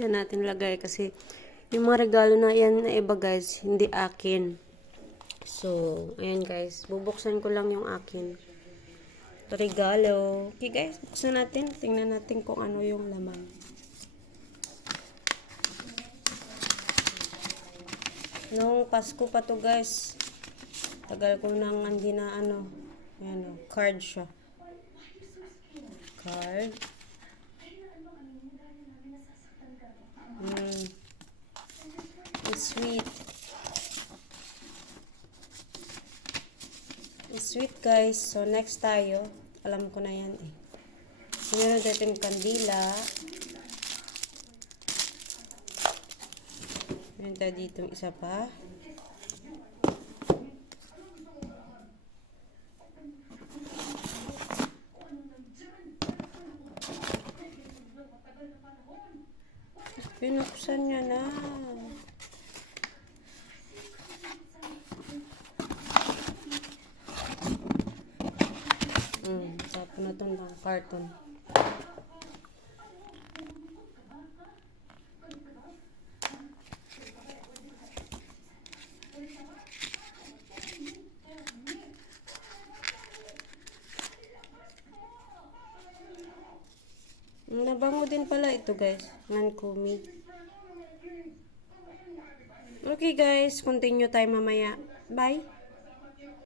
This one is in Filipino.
Diyan natin lagay kasi yung mga regalo na yan na iba guys, hindi akin. So, ayan guys. Bubuksan ko lang yung akin. Regalo. Okay guys, buksan natin. Tingnan natin kung ano yung laman. Nung Pasko pa to guys. Tagal ko nang hindi na ano. Ayan o, card siya. Card. It's sweet. It's sweet guys. So next tayo. Alam ko na yan eh. Meron natin kandila. Meron tayo dito isa pa. Pinuksan niya na. Tapos na itong carton. Nabango din pala ito guys. Lancome. Okay guys, continue tayo mamaya. Bye!